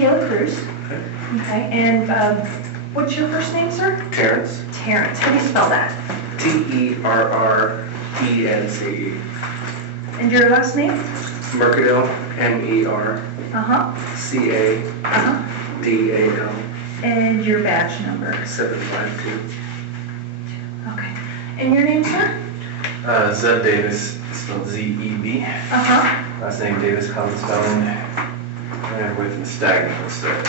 Kayla Cruz. Okay. Okay, and what's your first name, sir? Terrence. Terrence. How do you spell that? Terrence. And your last name? Mercadal, Mercadal. And your badge number? 752. Okay. And your name, sir? Zeb Davis, spelled Z-E-B. Last name Davis, common spelling. And away from the stagnant instead.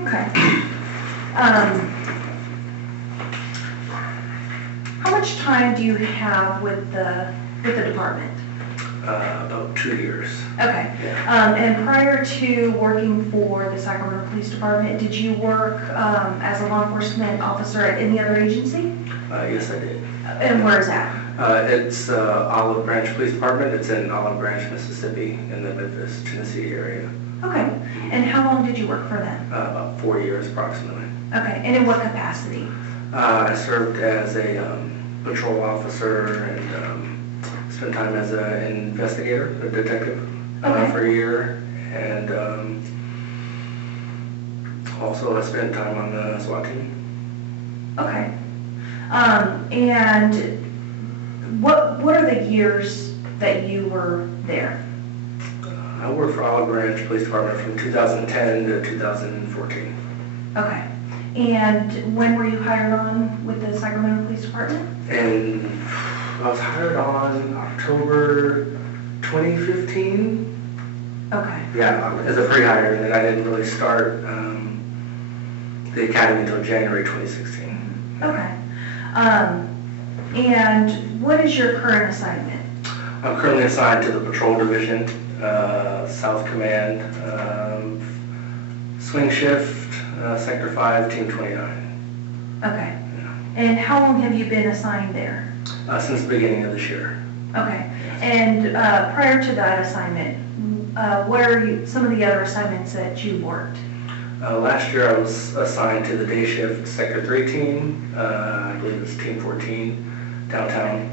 Okay. How much time do you have with the department? About 2 years. Okay. Yeah. And prior to working for the Sacramento Police Department, did you work as a law enforcement officer at any other agency? Yes, I did. And where is that? It's Olive Branch Police Department. It's in Olive Branch, Mississippi, in the Memphis, Tennessee area. Okay. And how long did you work for them? About 4 years approximately. Okay. And in what capacity? I served as a patrol officer and spent time as an investigator, a detective, for a year. And also I spent time on the SWAT team. Okay. And what are the years that you were there? I worked for Olive Branch Police Department from 2010 to 2014. Okay. And when were you hired on with the Sacramento Police Department? And I was hired on October 2015. Okay. Yeah, as a pre-hire, and then I didn't really start the academy until January 2016. Okay. And what is your current assignment? I'm currently assigned to the Patrol Division, South Command, Swing Shift, Sector 5, Team 29. Okay. And how long have you been assigned there? Since the beginning of this year. Okay. And prior to that assignment, what are some of the other assignments that you worked? Last year I was assigned to the day shift Sector 3 team, I believe it's Team 14, downtown.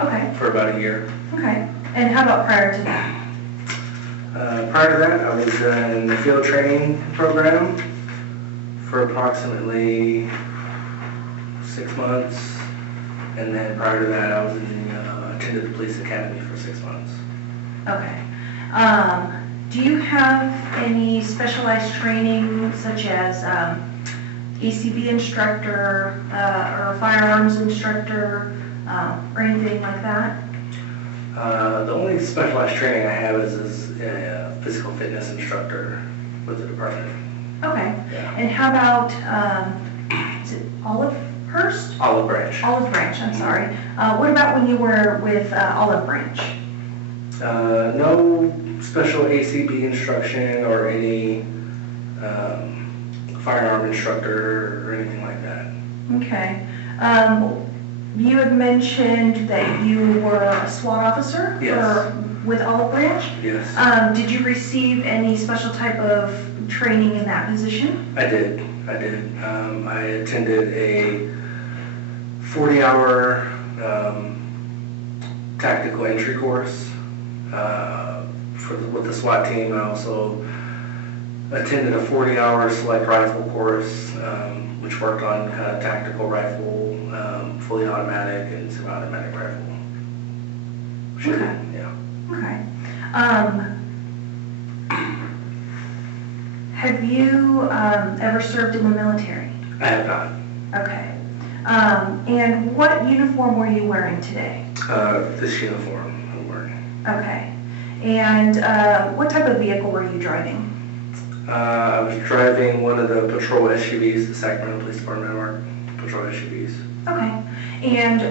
Okay. For about a year. Okay. And how about prior to that? Prior to that, I was in the field training program for approximately 6 months. And then prior to that, I was attended the police academy for 6 months. Okay. Do you have any specialized training such as ACB instructor or firearms instructor or anything like that? The only specialized training I have is a physical fitness instructor with the department. Okay. Yeah. And how about, is it Olivehurst? Olive Branch. Olive Branch, I'm sorry. What about when you were with Olive Branch? No special ACB instruction or any firearm instructor or anything like that. Okay. You had mentioned that you were a SWAT officer. Yes. With Olive Branch? Yes. Did you receive any special type of training in that position? I did. I attended a 40-hour tactical entry course with the SWAT team. I also attended a 40-hour select rifle course, which worked on tactical rifle, fully automatic and semi-automatic rifle. Okay. Yeah. Okay. Have you ever served in the military? I have not. Okay. And what uniform were you wearing today? This uniform I'm wearing. Okay. And what type of vehicle were you driving? I was driving one of the patrol SUVs, the Sacramento Police Department marked patrol SUVs. Okay. And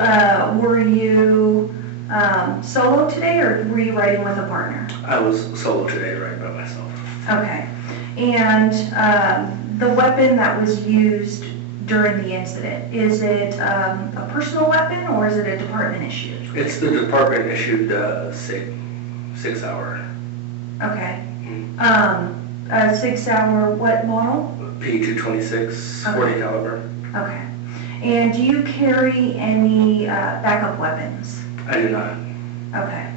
were you solo today, or were you riding with a partner? I was solo today, right by myself. Okay. And the weapon that was used during the incident, is it a personal weapon or is it a department issued? It's the department issued 6 hour. Okay. 6 hour what model? P226, Okay. 40 caliber. Okay. And do you carry any backup weapons? I do not. Okay.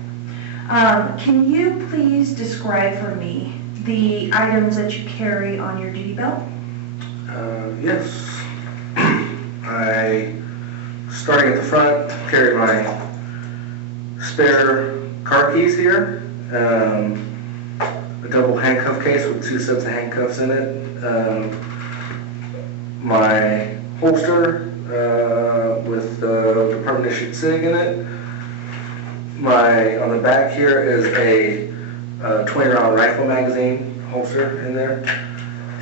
Can you please describe for me the items that you carry on your duty belt? Yes. Starting at the front, carry my spare car keys here, a double handcuff case with 2 sets of handcuffs in it, my holster with the department issued SIG in it. On the back here is a 20-round rifle magazine holster in there,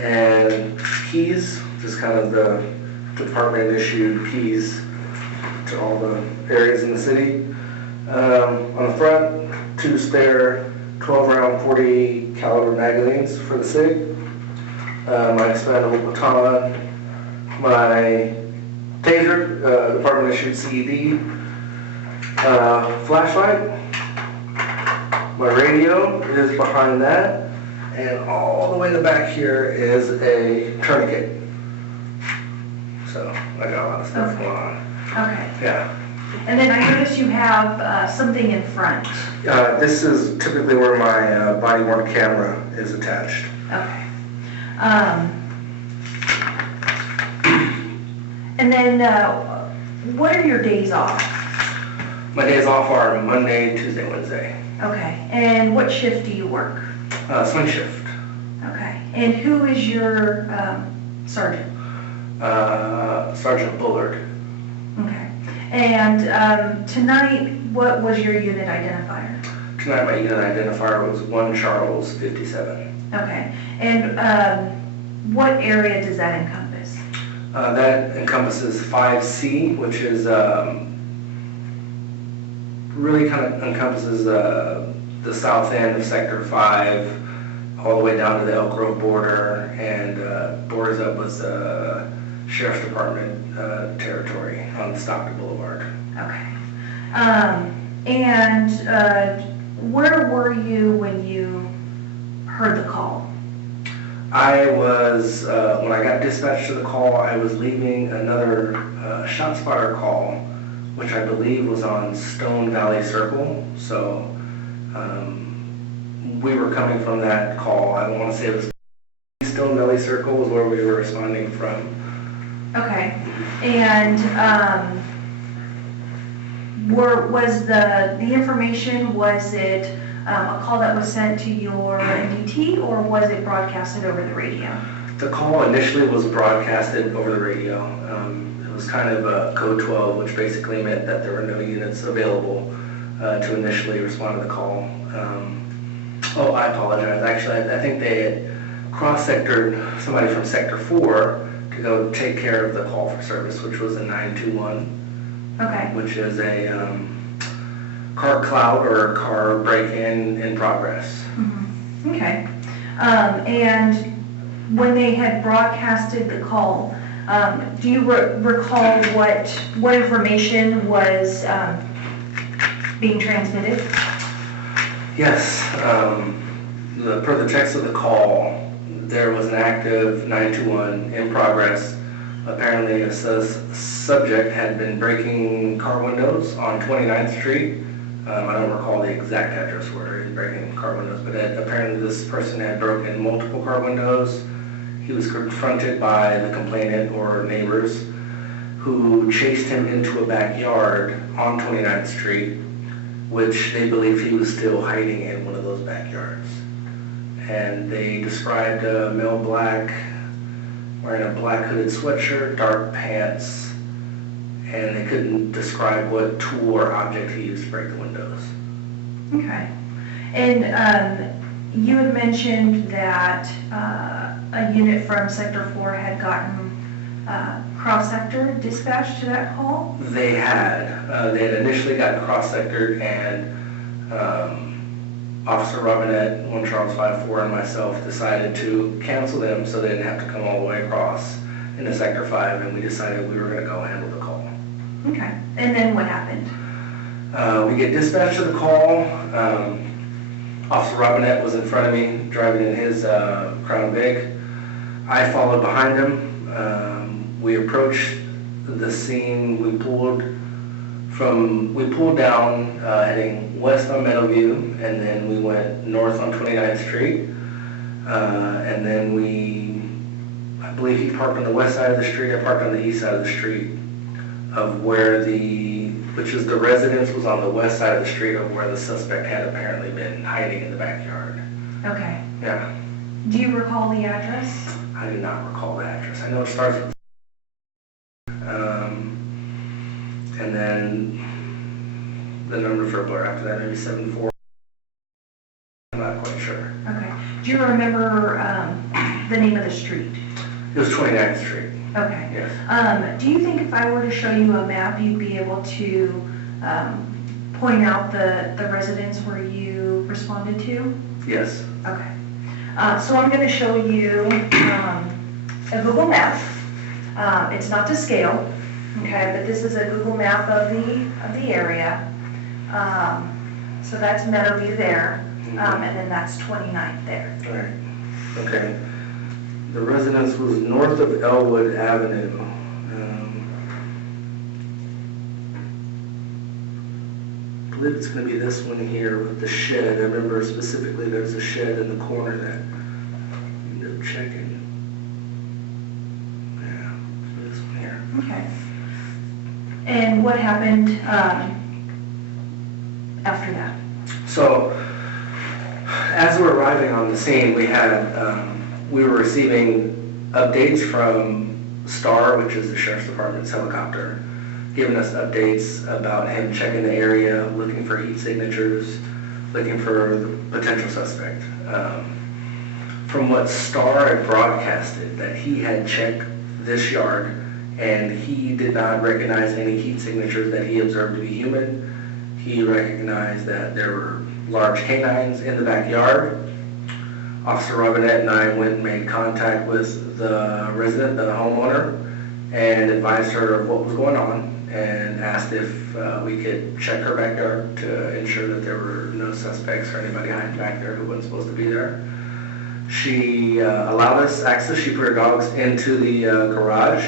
and keys, just kind of the department issued keys to all the areas in the city. On the front, 2 spare 12-round 40 caliber magazines for the SIG, my expandable baton, my taser, department issued CED, flashlight, my radio is behind that, and all the way in the back here is a tourniquet. So I got a lot of stuff going on. Okay. Yeah. And then I notice you have something in front. This is typically where my body-worn camera is attached. Okay. And then what are your days off? My days off are Monday, Tuesday, Wednesday. Okay. And what shift do you work? Swing shift. Okay. And who is your sergeant? Sergeant Bullard. Okay. And tonight, what was your unit identifier? Tonight my unit identifier was 1 Charles 57. Okay. And what area does that encompass? That encompasses 5C, which is really kind of encompasses the south end of Sector 5, all the way down to the Elk Grove border, and borders up with the Sheriff's Department territory on Stockton Boulevard. Okay. And where were you when you heard the call? I was, when I got dispatched to the call, I was leaving another shot spotter call, which I believe was on Stone Valley Circle. So we were coming from that call. I want to say it was Stone Valley Circle was where we were responding from. Okay. And was the information, was it a call that was sent to your NDT, or was it broadcasted over the radio? The call initially was broadcasted over the radio. It was kind of a code 12, which basically meant that there were no units available to initially respond to the call. Oh, I apologize. Actually, I think they had cross-sectored somebody from Sector 4 to go take care of the call for service, which was a 921. Okay. Which is a car cloud or car break-in in progress. Mm-hmm. Okay. And when they had broadcasted the call, do you recall what information was being transmitted? Yes. Per the text of the call, there was an active 921 in progress. Apparently a subject had been breaking car windows on 29th Street. I don't recall the exact address where he was breaking car windows, but apparently this person had broken multiple car windows. He was confronted by the complainant or neighbors who chased him into a backyard on 29th Street, which they believe he was still hiding in one of those backyards. And they described a male black, wearing a black hooded sweatshirt, dark pants, and they couldn't describe what tool or object he used to break the windows. Okay. And you had mentioned that a unit from Sector 4 had gotten cross-sector dispatched to that call? They had initially gotten cross-sectored, and Officer Robinette, 1 Charles 54, and myself decided to cancel them so they didn't have to come all the way across into Sector 5, and we decided we were going to go handle the call. Okay. And then what happened? We get dispatched to the call. Officer Robinette was in front of me, driving in his Crown Vic. I followed behind him. We approached the scene. We pulled We pulled down heading west on Meadowview, and then we went north on 29th Street. And then I believe he parked on the west side of the street, I parked on the east side of the street of which is the residence was on the west side of the street of where the suspect had apparently been hiding in the backyard. Okay. Yeah, Do you recall the address? I do not recall the address. I know it starts with, and then the numbers are blurred after that, maybe 74. I'm not quite sure. Okay. Do you remember the name of the street? It was 29th Street. Okay. Yes. Do you think if I were to show you a map, you'd be able to point out the residence where you responded to? Yes. Okay. So I'm going to show you a Google map. It's not to scale, okay, but this is a Google map of the area. So that's Meadowview there, and then that's 29th there. All right. Okay. The residence was north of Elwood Avenue. I believe it's going to be this one here with the shed. I remember specifically there's a shed in the corner that you ended up checking. Yeah, this one here. Okay. And what happened after that? So, as we're arriving on the scene, we were receiving updates from STAR, which is the Sheriff's Department's helicopter, giving us updates about him checking the area, looking for heat signatures, looking for the potential suspect. From what STAR had broadcasted, that he had checked this yard and he did not recognize any heat signatures that he observed to be human. He recognized that there were large canines in the backyard. Officer Robinette and I went and made contact with the resident, the homeowner, and advised her of what was going on and asked if we could check her backyard to ensure that there were no suspects or anybody hiding back there who wasn't supposed to be there. She allowed us access. She put her dogs into the garage,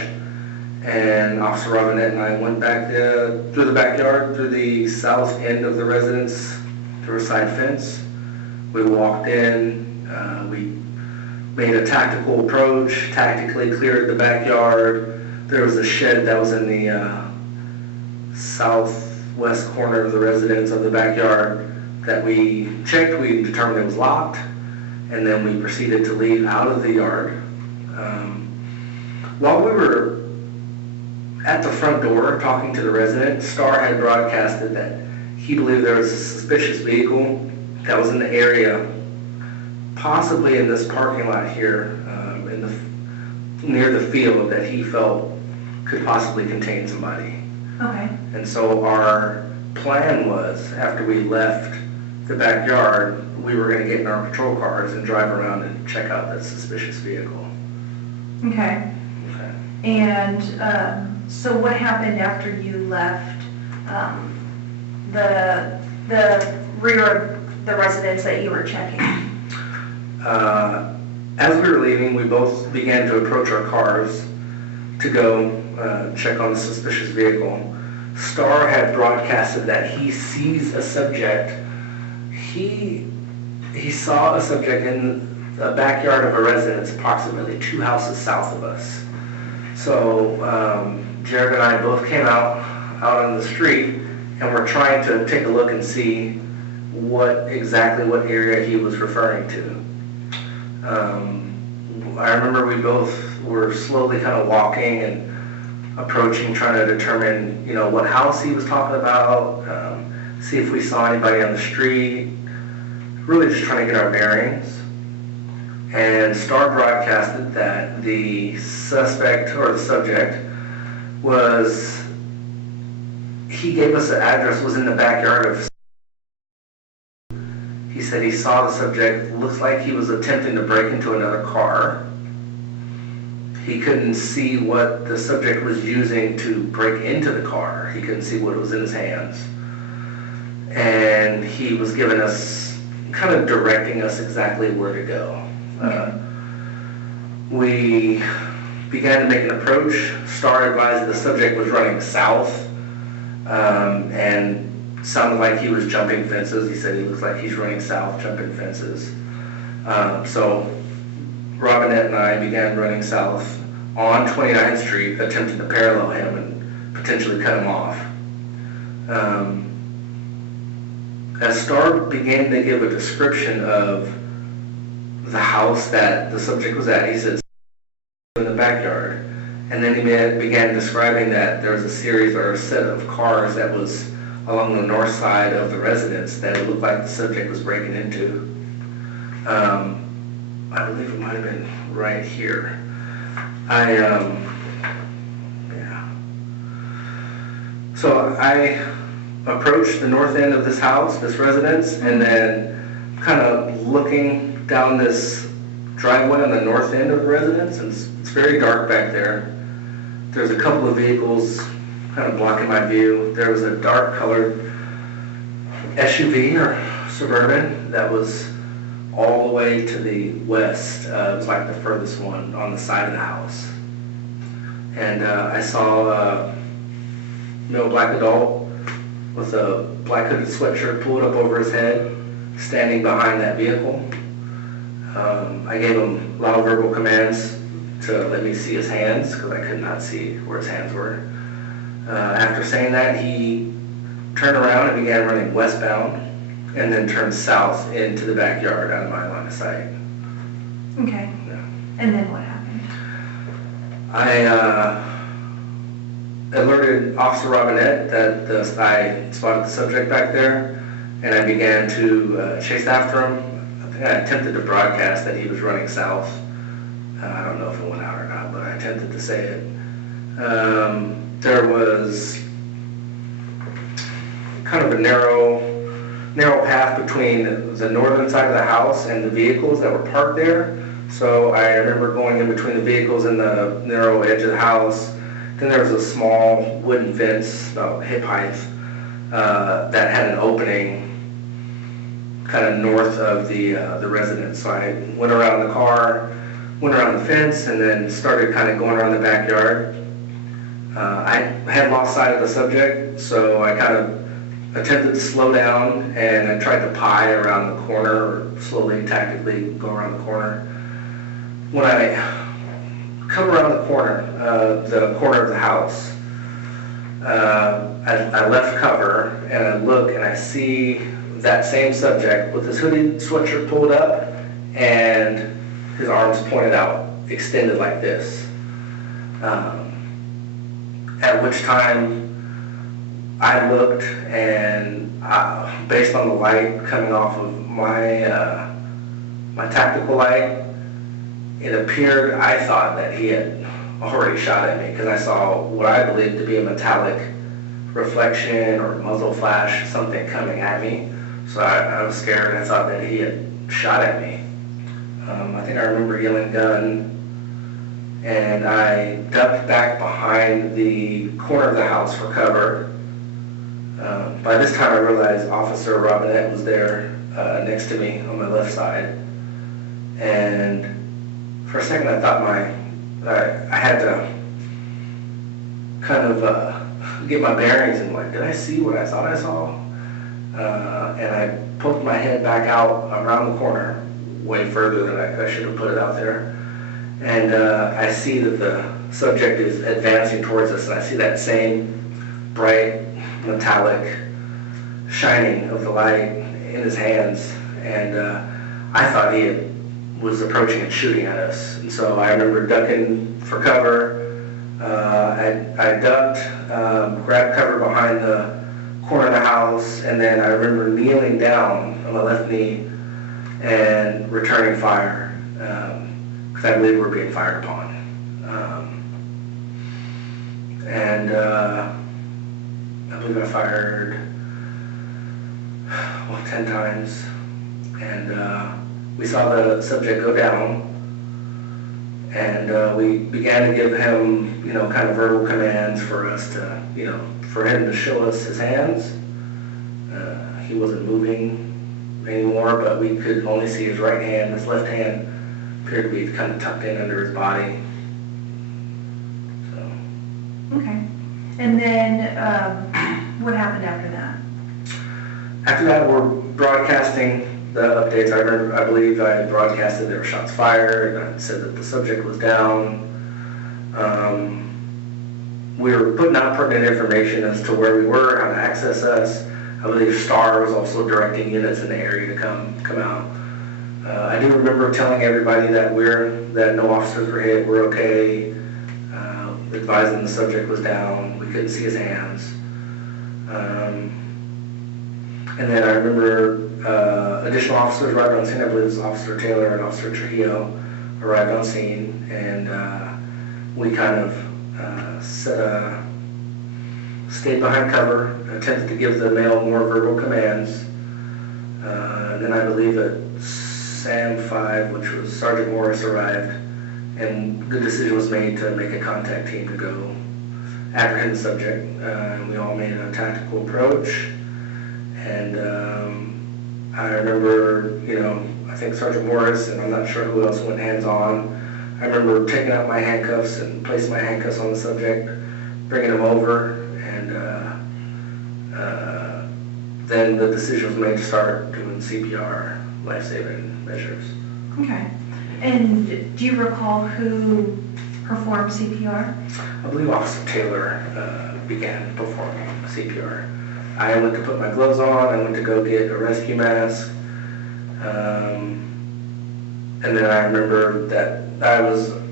and Officer Robinette and I went back through the backyard, through the south end of the residence, through a side fence. We walked in. We made a tactical approach, tactically cleared the backyard. There was a shed that was in the southwest corner of the residence of the backyard that we checked. We determined it was locked, and then we proceeded to leave out of the yard. While we were at the front door talking to the resident, Starr had broadcasted that he believed there was a suspicious vehicle that was in the area, possibly in this parking lot here, near the field, that he felt could possibly contain somebody. Okay. And so our plan was, after we left the backyard, we were going to get in our patrol cars and drive around and check out that suspicious vehicle. Okay. Okay. And so what happened after you left the rear of the residence that you were checking? As we were leaving, we both began to approach our cars to go check on the suspicious vehicle. Starr had broadcasted that he sees a subject. He saw a subject in the backyard of a residence approximately 2 houses south of us. So Jared and I both came out on the street, and we're trying to take a look and see what area he was referring to. I remember we both were slowly kind of walking and approaching, trying to determine, what house he was talking about, see if we saw anybody on the street, really just trying to get our bearings. And Starr broadcasted that the suspect, or the subject, he gave us the address, was in the backyard of. He said he saw the subject, looks like he was attempting to break into another car. He couldn't see what the subject was using to break into the car. He couldn't see what was in his hands. And he was giving us, kind of directing us exactly where to go. We began to make an approach. Starr advised the subject was running south and sounded like he was jumping fences. He said he looks like he's running south, jumping fences. So Robinette and I began running south on 29th Street, attempting to parallel him and potentially cut him off. As Starr began to give a description of the house that the subject was at, he said, in the backyard. And then he began describing that there was a series or a set of cars that was along the north side of the residence that it looked like the subject was breaking into. I believe it might have been right here. So I approached the north end of this house, this residence, and then kind of looking down this driveway on the north end of the residence, and it's very dark back there. There's a couple of vehicles kind of blocking my view. There was a dark colored SUV or Suburban that was all the way to the west. It was like the furthest one on the side of the house. And I saw a black adult with a black hooded sweatshirt pulled up over his head, standing behind that vehicle. I gave him loud verbal commands to let me see his hands, because I could not see where his hands were. After saying that, he turned around and began running westbound, and then turned south into the backyard out of my line of sight. Okay. Yeah. And then what happened? I alerted Officer Robinette that I spotted the subject back there, and I began to chase after him. I think I attempted to broadcast that he was running south. I don't know if it went out or not, but I attempted to say it. There was kind of a narrow path between the northern side of the house and the vehicles that were parked there. So I remember going in between the vehicles and the narrow edge of the house. Then there was a small wooden fence, about hip height, that had an opening kind of north of the residence. So I went around the car, went around the fence, and then started kind of going around the backyard. I had lost sight of the subject, so I kind of attempted to slow down, and I tried to pie around the corner, or slowly, tactically go around the corner. When I come around the corner of the house, I left cover, and I look, and I see that same subject with his hoodie sweatshirt pulled up, and his arms pointed out, extended like this. At which time I looked, and based on the light coming off of my my tactical light, it appeared, I thought, that he had already shot at me, because I saw what I believed to be a metallic reflection or muzzle flash, something coming at me. So I was scared. I thought that he had shot at me. I think I remember yelling gun, and I ducked back behind the corner of the house for cover. By this time I realized Officer Robinette was there next to me on my left side. And for a second I thought I had to kind of get my bearings and like, did I see what I thought I saw? And I poked my head back out around the corner, way further than I should have put it out there. And I see that the subject is advancing towards us, and I see that same bright, metallic shining of the light in his hands. And I thought he was approaching and shooting at us. And so I remember ducking for cover. I ducked, grabbed cover behind the corner of the house, and then I remember kneeling down on my left knee and returning fire, because I believe we were being fired upon. I believe I fired 10 times, and we saw the subject go down, and we began to give him, kind of verbal commands for us to, for him to show us his hands. He wasn't moving anymore, but we could only see his right hand. His left hand appeared to be kind of tucked in under his body. So. Okay. And then What happened after that? After that, we're broadcasting the updates. I believe I broadcasted there were shots fired. I said that the subject was down. We were putting out pertinent information as to where we were, how to access us. I believe Star was also directing units in the area to come out. I do remember telling everybody that no officers were hit, we're okay, advising the subject was down, we couldn't see his hands. And then I remember additional officers arrived on scene. I believe it was Officer Taylor and Officer Trujillo arrived on scene, and we kind of stayed behind cover, attempted to give the male more verbal commands. And then I believe that SAM 5, which was Sergeant Morris, arrived, and the decision was made to make a contact team to go apprehend the subject. And we all made a tactical approach. And I remember, I think Sergeant Morris, and I'm not sure who else went hands-on. I remember taking out my handcuffs and placing my handcuffs on the subject, bringing him over, and then the decision was made to start doing CPR, life-saving measures. Okay. And do you recall who performed CPR? I believe Officer Taylor began performing CPR. I went to put my gloves on, I went to go get a rescue mask, and then I remember that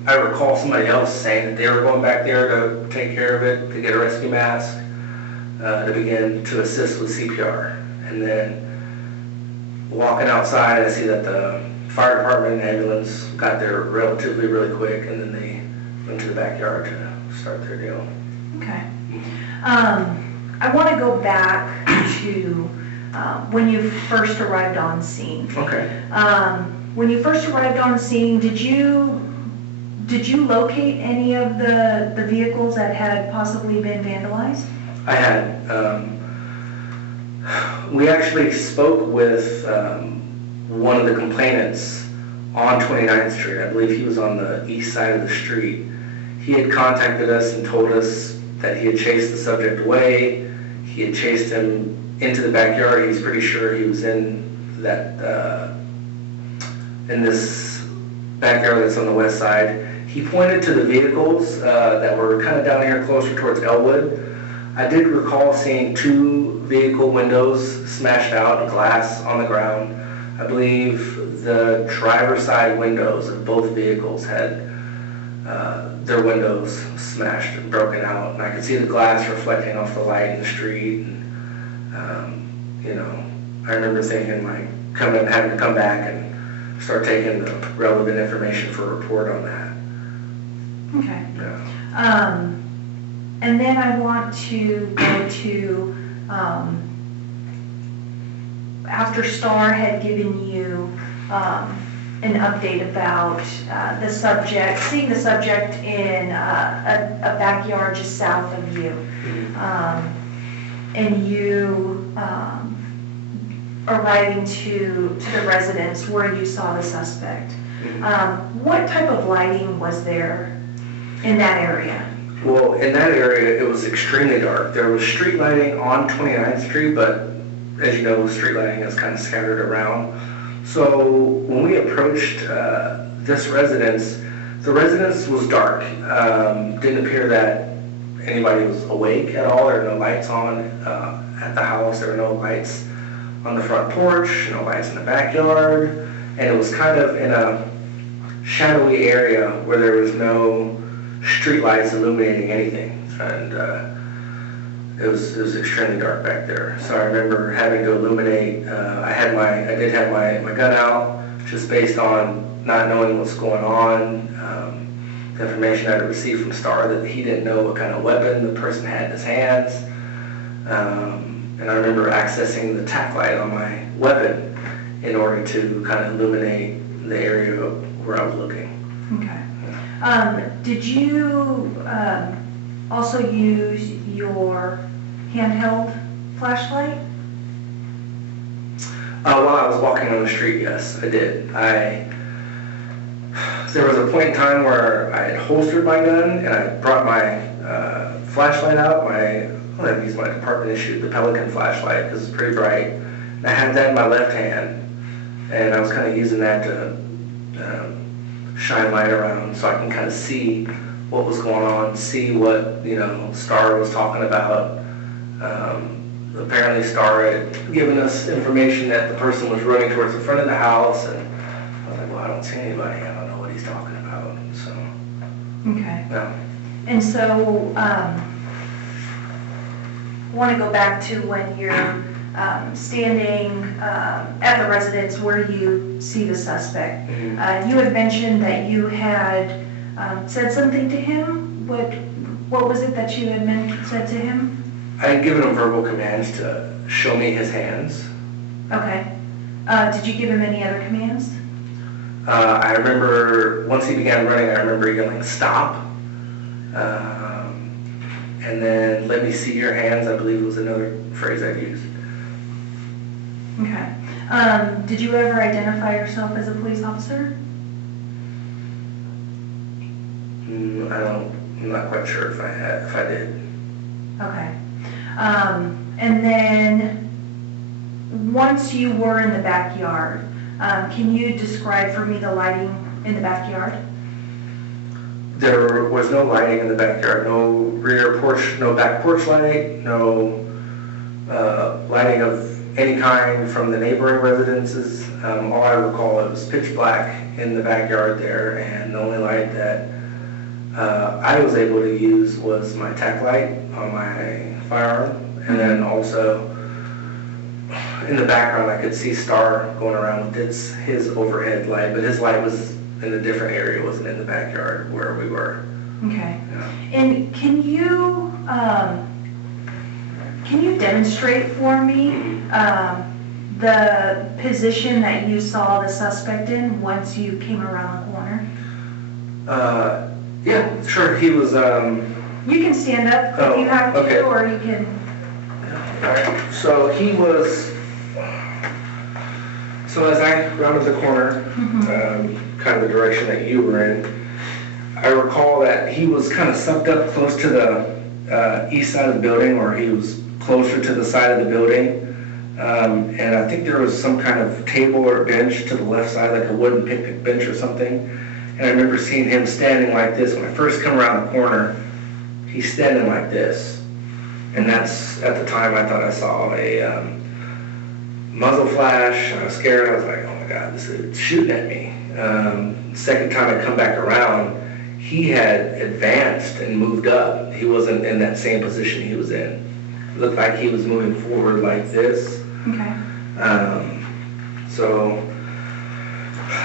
I recall somebody else saying that they were going back there to take care of it, to get a rescue mask, to begin to assist with CPR. And then walking outside, I see that the fire department and ambulance got there relatively really quick, and then they went to the backyard to start their deal. Okay. I want to go back to when you first arrived on scene. Okay. When you first arrived on scene, did you locate any of the vehicles that had possibly been vandalized? I had. We actually spoke with one of the complainants on 29th Street. I believe he was on the east side of the street. He had contacted us and told us that he had chased the subject away. He had chased him into the backyard. He's pretty sure he was in this backyard that's on the west side. He pointed to the vehicles that were kind of down here closer towards Elwood. I did recall seeing 2 vehicle windows smashed out and glass on the ground. I believe the driver's side windows of both vehicles had their windows smashed and broken out, and I could see the glass reflecting off the light in the street. And I remember thinking like having to come back and start taking the relevant information for a report on that. Okay. Yeah. And then I want to go to after Star had given you an update about the subject, seeing the subject in a backyard just south of you, and you arriving to the residence where you saw the suspect. What type of lighting was there in that area? Well, in that area, it was extremely dark. There was street lighting on 29th Street, but as you know, street lighting is kind of scattered around. So when we approached this residence, the residence was dark. Didn't appear that anybody was awake at all. There were no lights on at the house. There were no lights on the front porch, no lights in the backyard. And it was kind of in a shadowy area where there was no street lights illuminating anything. And it was extremely dark back there. So I remember having to illuminate. I did have my gun out, just based on not knowing what's going on. The information I had received from Star that he didn't know what kind of weapon the person had in his hands. And I remember accessing the tack light on my weapon in order to kind of illuminate the area where I was looking. Okay. Did you also use your handheld flashlight? While I was walking on the street, yes, I did. There was a point in time where I had holstered my gun and I brought my flashlight out, my going to use my department issue, the Pelican flashlight, because it's pretty bright. And I had that in my left hand, and I was kind of using that to shine light around so I can kind of see what was going on, see what, Star was talking about. Apparently Star had given us information that the person was running towards the front of the house, and I was like, well, I don't see anybody, I don't know what he's talking about, so. Okay. Yeah. And so, I want to go back to when you're standing at the residence where you see the suspect. Mm-hmm. You had mentioned that you had said something to him. What was it that you had said to him? I had given him verbal commands to show me his hands. Okay. Did you give him any other commands? I remember once he began running, I remember yelling, stop. And then let me see your hands, I believe was another phrase I'd used. Okay. Did you ever identify yourself as a police officer? I'm not quite sure if I did. Okay. And then once you were in the backyard, can you describe for me the lighting in the backyard? There was no lighting in the backyard, no rear porch, no back porch light, no lighting of any kind from the neighboring residences. All I recall, it was pitch black in the backyard there, and the only light that I was able to use was my tack light on my firearm, and then also in the background I could see Star going around with his overhead light, but his light was in a different area, it wasn't in the backyard where we were. Okay. Yeah. And can you demonstrate for me the position that you saw the suspect in once you came around the corner? Yeah, sure. He was. You can stand up if you have to, okay. or you can. All right. So he was. So as I rounded the corner, kind of the direction that you were in, I recall that he was kind of sucked up close to the east side of the building, or he was closer to the side of the building. And I think there was some kind of table or bench to the left side, like a wooden picnic bench or something. And I remember seeing him standing like this. When I first come around the corner, he's standing like this. And that's, at the time, I thought I saw a muzzle flash. I was scared. I was like, oh my God, this is shooting at me. Second time I come back around, he had advanced and moved up. He wasn't in that same position he was in. It looked like he was moving forward like this. Okay. So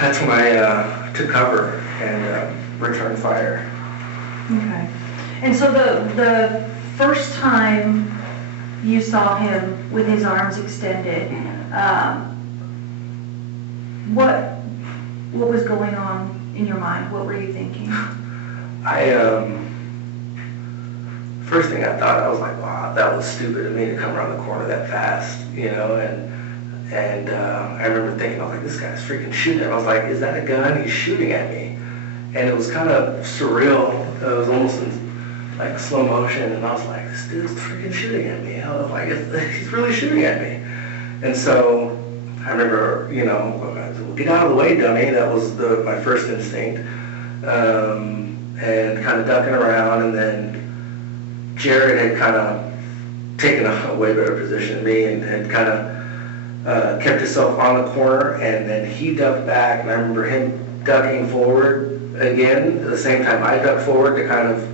that's when I took cover and returned fire. Okay. And so the first time you saw him with his arms extended, what was going on in your mind? What were you thinking? First thing I thought, I was like, wow, that was stupid of me to come around the corner that fast, and I remember thinking, I was like, this guy's freaking shooting. I was like, is that a gun? He's shooting at me. And it was kind of surreal. It was almost in like slow motion, and I was like, this dude's freaking shooting at me. I was like, he's really shooting at me. And so I remember, get out of the way, dummy. That was my first instinct. And kind of ducking around, and then Jared had kind of taken a way better position than me and had kind of kept himself on the corner, and then he ducked back, and I remember him ducking forward again at the same time I ducked forward to kind of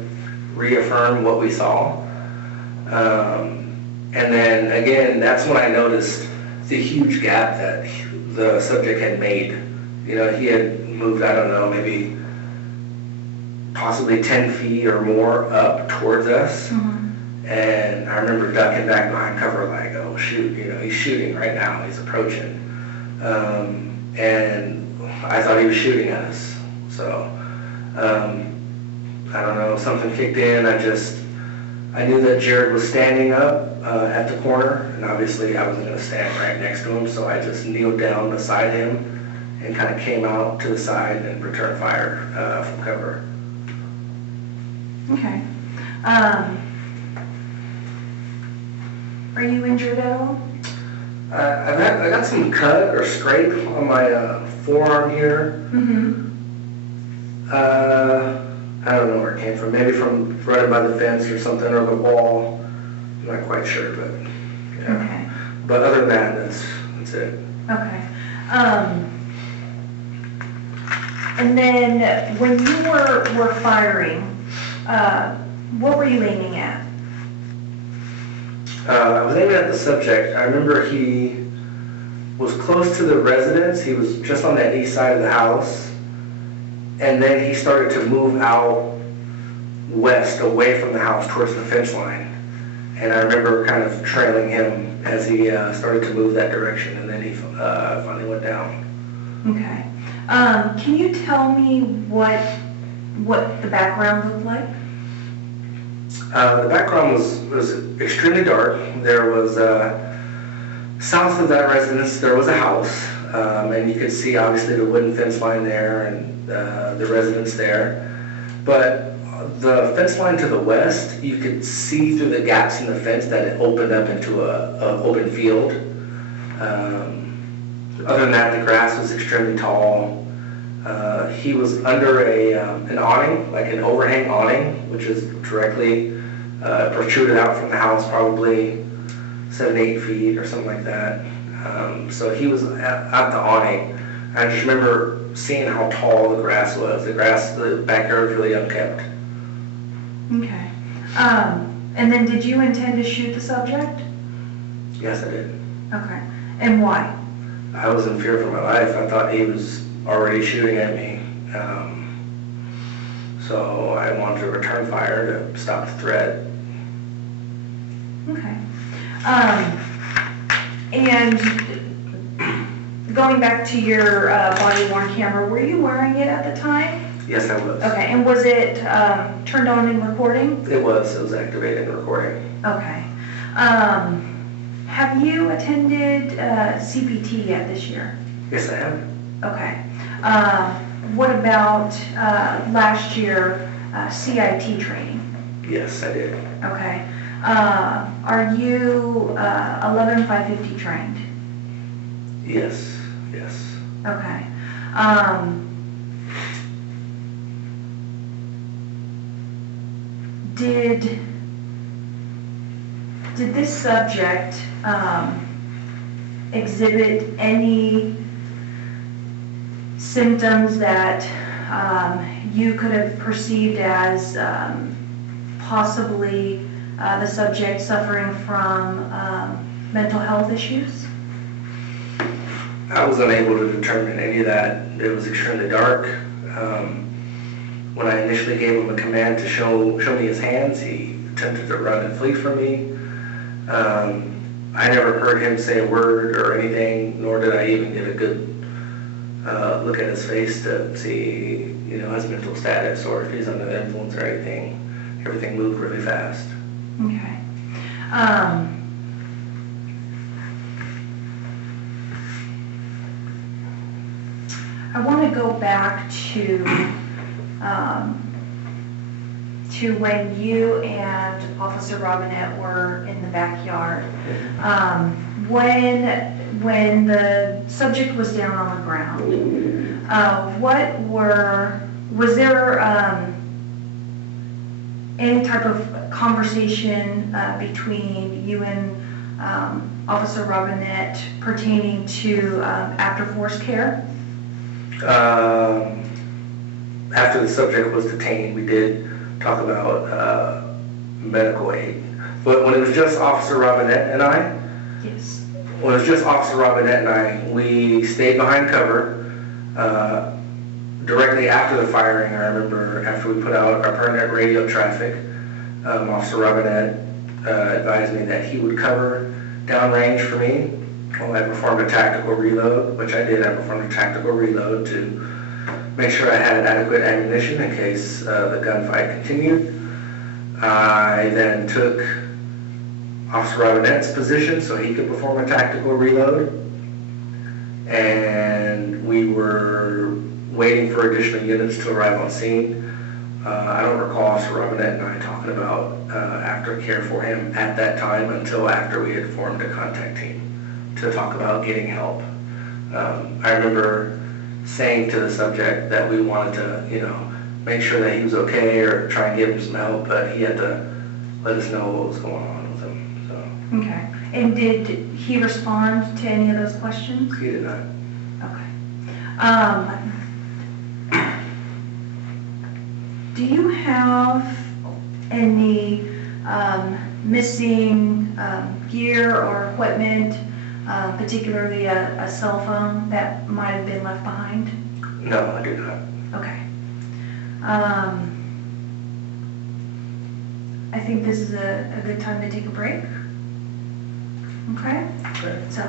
reaffirm what we saw. And then again, that's when I noticed the huge gap that the subject had made. He had moved, I don't know, maybe possibly 10 feet or more up towards us. Mm-hmm. And I remember ducking back behind cover like, oh shoot, he's shooting right now, he's approaching. And I thought he was shooting at us. So, I don't know, something kicked in. I knew that Jared was standing up at the corner, and obviously I wasn't going to stand right next to him, so I just kneeled down beside him and kind of came out to the side and returned fire from cover. Okay. Are you injured at all? I got some cut or scrape on my forearm here. Mm-hmm. I don't know where it came from. Maybe from running by the fence or something, or the wall. I'm not quite sure, but yeah. Okay. But other than that, that's it. Okay. And then when you were firing, what were you aiming at? I was aiming at the subject. I remember he was close to the residence. He was just on that east side of the house. And then he started to move out west, away from the house, towards the fence line. And I remember kind of trailing him as he started to move that direction, and then he finally went down. Okay. Can you tell me what the background looked like? The background was extremely dark. There was, south of that residence, there was a house, and you could see obviously the wooden fence line there and the residence there. But the fence line to the west, you could see through the gaps in the fence that it opened up into an open field. Other than that, the grass was extremely tall. He was under an awning, like an overhang awning, which is directly protruded out from the house, probably 7-8 feet or something like that. So he was at the awning. I just remember seeing how tall the grass was. The backyard was really unkept. Okay. And then did you intend to shoot the subject? Yes, I did. Okay. And why? I was in fear for my life. I thought he was already shooting at me. So I wanted to return fire to stop the threat. Okay. And going back to your body-worn camera, were you wearing it at the time? Yes, I was. Okay. And was it turned on in recording? It was activated in recording. Okay. Have you attended CPT yet this year? Yes, I have. Okay. What about last year CIT training? Yes, I did. Okay. Are you 11550 trained? Yes. Okay. Did this subject exhibit any symptoms that you could have perceived as possibly the subject suffering from mental health issues? I was unable to determine any of that. It was extremely dark. When I initially gave him a command to show me his hands, he attempted to run and flee from me. I never heard him say a word or anything, nor did I even get a good look at his face to see, his mental status or if he's under the influence or anything. Everything moved really fast. Okay. I want to go back to when you and Officer Robinette were in the backyard. When the subject was down on the ground, was there any type of conversation between you and Officer Robinette pertaining to after force care? After the subject was detained, we did talk about medical aid. But when it was just Officer Robinette and I, Yes. when it was just Officer Robinette and I, we stayed behind cover. Directly after the firing, I remember after we put out our permanent radio traffic, Officer Robinette advised me that he would cover downrange for me while I performed a tactical reload, which I did. I performed a tactical reload to make sure I had adequate ammunition in case the gunfight continued. I then took Officer Robinette's position so he could perform a tactical reload, and we were waiting for additional units to arrive on scene. I don't recall Officer Robinette and I talking about aftercare for him at that time until after we had formed a contact team to talk about getting help. I remember saying to the subject that we wanted to, you know, make sure that he was okay or try and give him some help, but he had to let us know what was going on with him, so. Okay. And did he respond to any of those questions? He did not. Okay. Do you have any missing gear or equipment, particularly a cell phone that might have been left behind? No, I do not. Okay. I think this is a good time to take a break. Okay? Okay. So.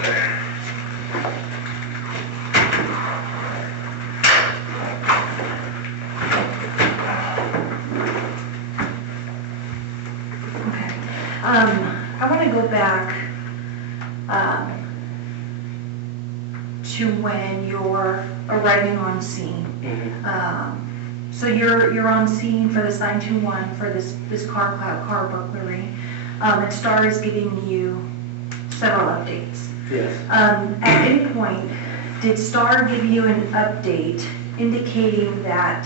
Okay. I want to go back to when you're arriving on scene. So you're on scene for this 921 for this car burglary, and Star is giving you several updates. Yes. At any point, did Star give you an update indicating that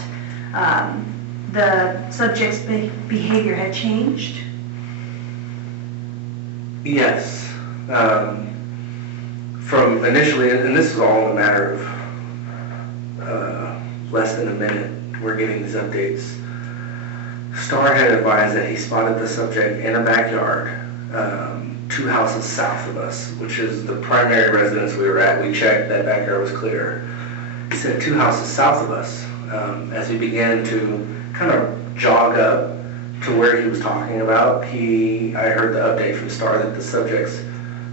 the subject's behavior had changed? Yes. From initially, and this is all in a matter of less than a minute, we're getting these updates. Star had advised that he spotted the subject in a backyard, 2 houses south of us, which is the primary residence we were at. We checked, that backyard was clear. He said 2 houses south of us. As he began to kind of jog up to where he was talking about, I heard the update from Star that the subjects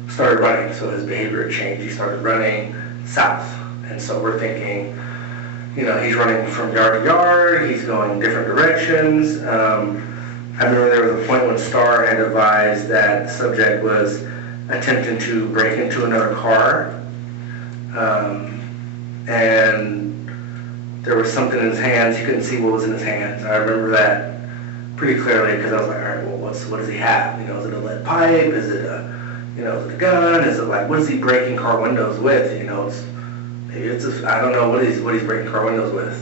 started running, so his behavior had changed. He started running south, and so we're thinking, you know, he's running from yard to yard, he's going different directions. I remember there was a point when Star had advised that the subject was attempting to break into another car, and there was something in his hands. He couldn't see what was in his hands. I remember that pretty clearly because I was like, all right, well, what does he have? You know, is it a lead pipe? Is it a gun? Is it like, what is he breaking car windows with? You know, I don't know what he's breaking car windows with.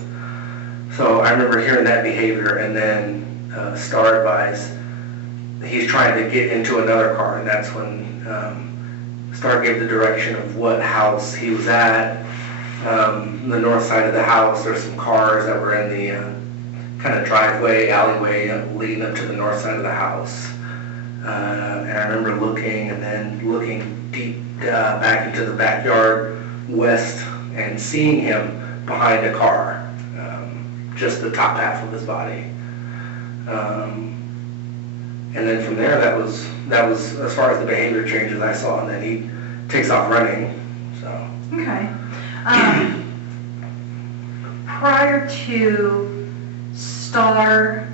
So I remember hearing that behavior, and then Star advised he's trying to get into another car, and that's when Star gave the direction of what house he was at. The north side of the house, there's some cars that were in the kind of driveway, alleyway leading up to the north side of the house. And I remember looking deep back into the backyard west and seeing him behind a car, just the top half of his body. And then from there, that was as far as the behavior changes I saw, and then he takes off running. So. Okay. Prior to Star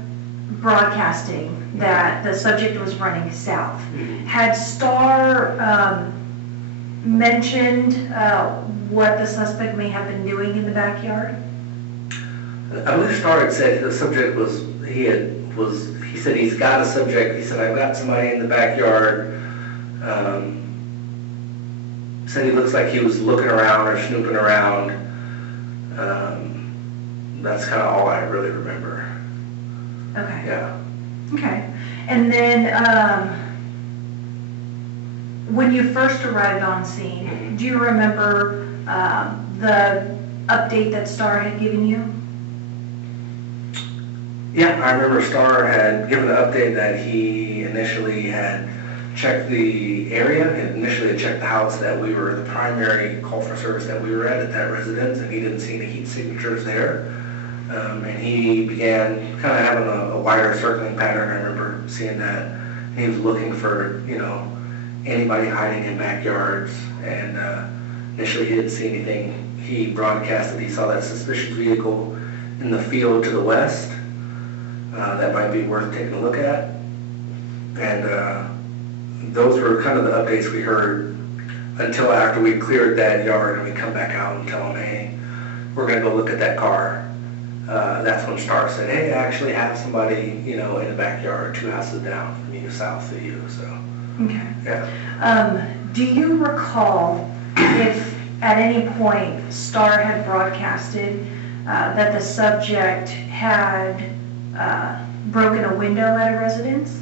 broadcasting that the subject was running south, had Star mentioned what the suspect may have been doing in the backyard? I believe Star had said the subject he said he's got a subject. He said, I've got somebody in the backyard. Said he looks like he was looking around or snooping around. That's kind of all I really remember. Okay. Yeah. Okay. And then when you first arrived on scene, do you remember the update that Star had given you? Yeah, I remember Star had given an update that he initially had checked the area, and initially had checked the house that we were, the primary call for service that we were at that residence, and he didn't see any heat signatures there. And he began kind of having a wider circling pattern. I remember seeing that. And he was looking for, you know, anybody hiding in backyards, and initially he didn't see anything. He broadcasted he saw that suspicious vehicle in the field to the west. That might be worth taking a look at. And those were kind of the updates we heard until after we cleared that yard and we come back out and tell them, hey, we're going to go look at that car. That's when Star said, hey, I actually have somebody, you know, in the backyard 2 houses down from you, south of you, so. Okay. Yeah. Do you recall if at any point Star had broadcasted that the subject had broken a window at a residence?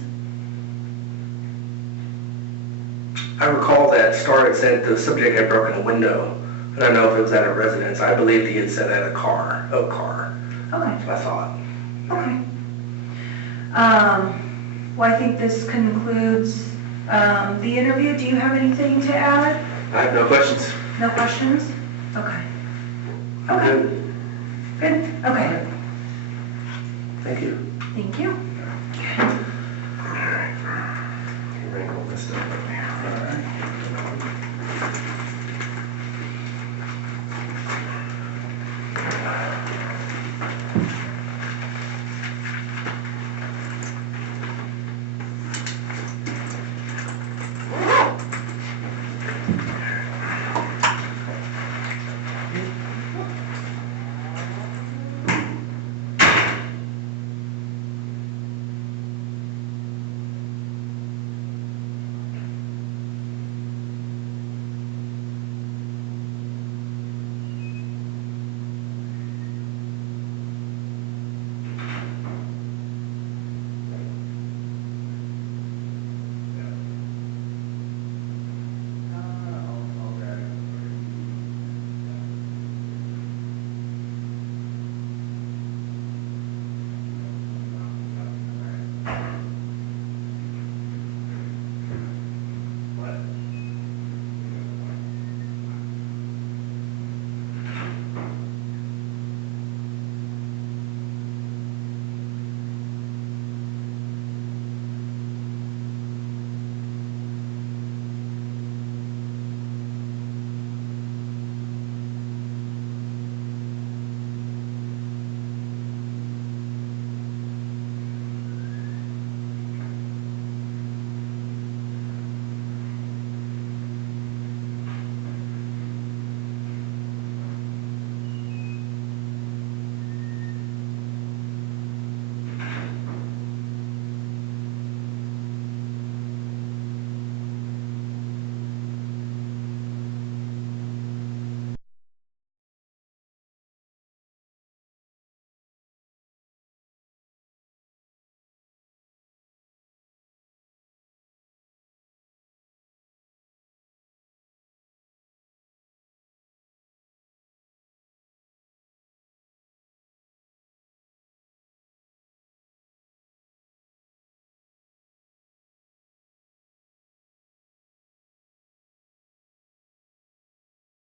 I recall that Star had said the subject had broken a window. I don't know if it was at a residence. I believed he had said at a car. Okay. That's what I thought. Okay. Well, I think this concludes the interview. Do you have anything to add? I have no questions. No questions? Okay. Okay. Good. Okay. Thank you. Thank you.